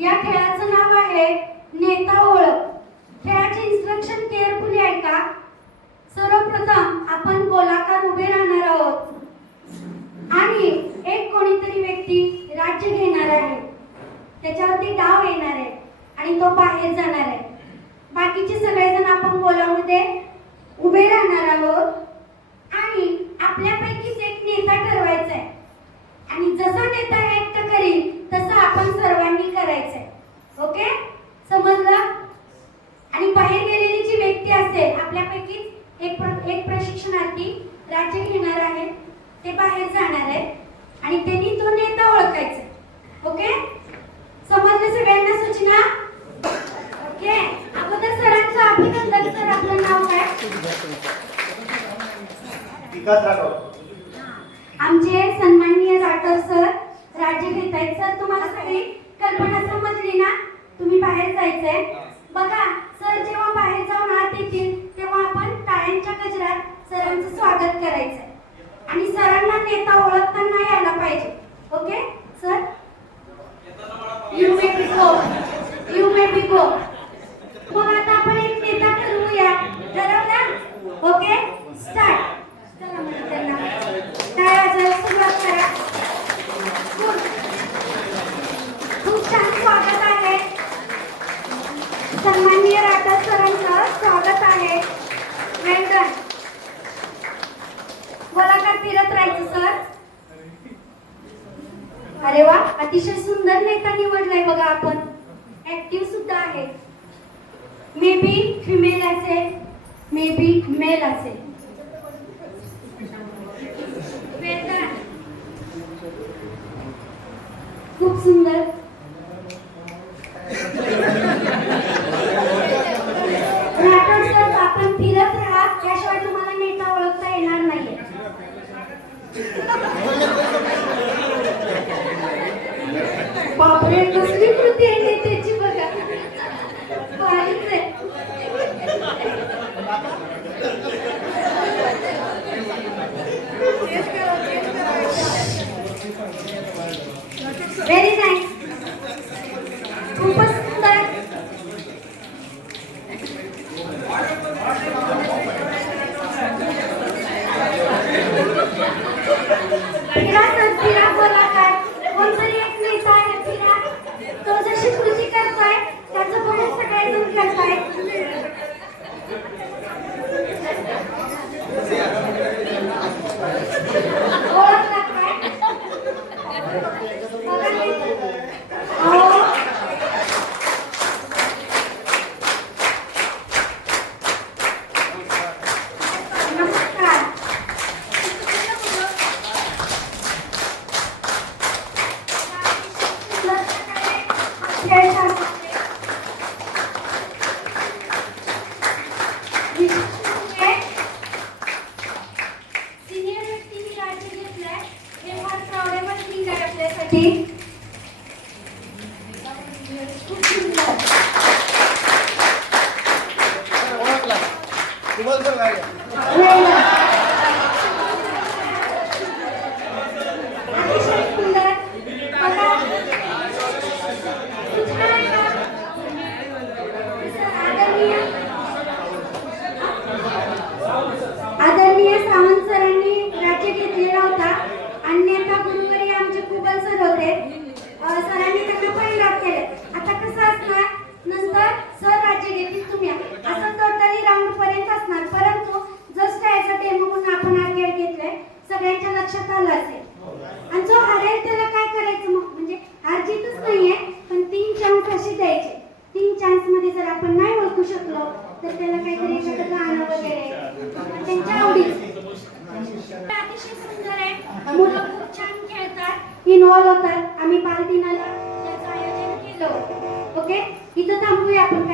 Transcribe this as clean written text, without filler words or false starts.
या खेळाचं नाव आहे नेता ओळख. खेळाचे इन्स्ट्रक्शन केअरफुली ऐका. सर्वप्रथम आपण गोलाकार उभे राहणार आहोत आणि एक कोणीतरी व्यक्ती राज्य घेणार आहे. त्याच्यावरती डाव येणार आहे आणि तो बाहेर जाणार आहे. बाकीचे सगळेजण आपण गोलामध्ये उभे राहणार आहोत आणि आपल्यापैकीच एक नेता ठरवायचा आहे आणि जसा नेता ऍक्ट करील तसं आपण सर्वांनी करायचंय. ओके, समजलं? आणि बाहेर गेलेली जी व्यक्ती असेल आपल्यापैकी एक प्रशिक्षणार्थी राज्य घेणार आहे, ते बाहेर जाणार आहे आणि त्यांनी तो नेता ओळखायचा. ओके, समजलं सगळ्यांना सूचना? ओके, अगोदर सरांचं अभिनंदन. सर, आपलं नाव काय? विकास राठोड. आमचे सन्माननीय राठोड सर राज्य घेत आहेत. सर, तुम्हाला सगळी कल्पना समजली ना? तुम्ही बाहेर जायचंय. बघा, सर जेव्हा बाहेर जाऊन आत येतील तेव्हा आपण टाळ्यांच्या गजरात सरांचं स्वागत करायचंय आणि सरांना नेता ओळखताना यायला पाहिजे. Okay sir, you may be go, you may be go. मग आता आपण एक नेता ठरवूया. ठरवलं? Okay, start. चला मग त्यांना टाळ्या वाजवायला सुरुवात करा. खूप छान स्वागत आहे. सन्माननीय राठोड सरांचं स्वागत आहे. वेल डन. गोलाकार फिरत राहायचं सर. अरे वा, अतिशय सुंदर नेता निवडलाय बघा आपण. ऍक्टिव्ह सुद्धा आहे. मे बी फिमेल असेल, मे बी मेल असेल. वेल डन. खूप सुंदर. राठोड सर, आपण फिरत राहा, त्याशिवाय तुम्हाला नेता ओळखता येणार नाहीये. बापरे, कसली कृती आहे नेत्याची बघा. भारीच आहे. Very nice. खूपच सुंदर. फिरा सर, फिरा. गोलाकार. कोणतरी एक नेता आहे, फिरा. तो जशी कृती करतोय त्याचं बघून सगळेजण करताय. ओळखला काय? बघा नाही. हो. नमस्कार. सिनियर व्यक्तींनी राज्य घेतलंय हे फार प्राउडेबल थिंग आहे आपल्यासाठी. खूप सुंदर. ओळखला तुम्हाला तर काय अतिशय सुंदर. बघा, सूचना आहे का? आदरणीय सावंत सरांनी राज्य घेतलेला होता आणि नेता गुरुवारी आमचे कुबल सर होते. सरांनी त्यांना परिणाम केले. आता कसं असणार, नंतर सर राज्य घेतील, तुम्ही असं टोटली राऊंड पर्यंत असणार. परंतु जस्ट ॲज अ डेमो म्हणून आपण हा खेळ घेतलाय, सगळ्यांच्या लक्षात आलं असेल. आणि जो हरेल त्याला काय करायचं, मग म्हणजे हार जीतच नाहीये, पण 3 चान्स असे द्यायचे. 3 चान्स मध्ये जर आपण नाही ओळखू शकलो तर त्याला काहीतरी एखादं गाणं वगैरे त्यांच्या आवडीचं. अतिशय सुंदर आहे. मुलं खूप छान खेळतात, इन्व्हॉल्व होतात. आम्ही बालदिनाला त्याचं आयोजन केलं. ओके, इथं थांबूया आपण.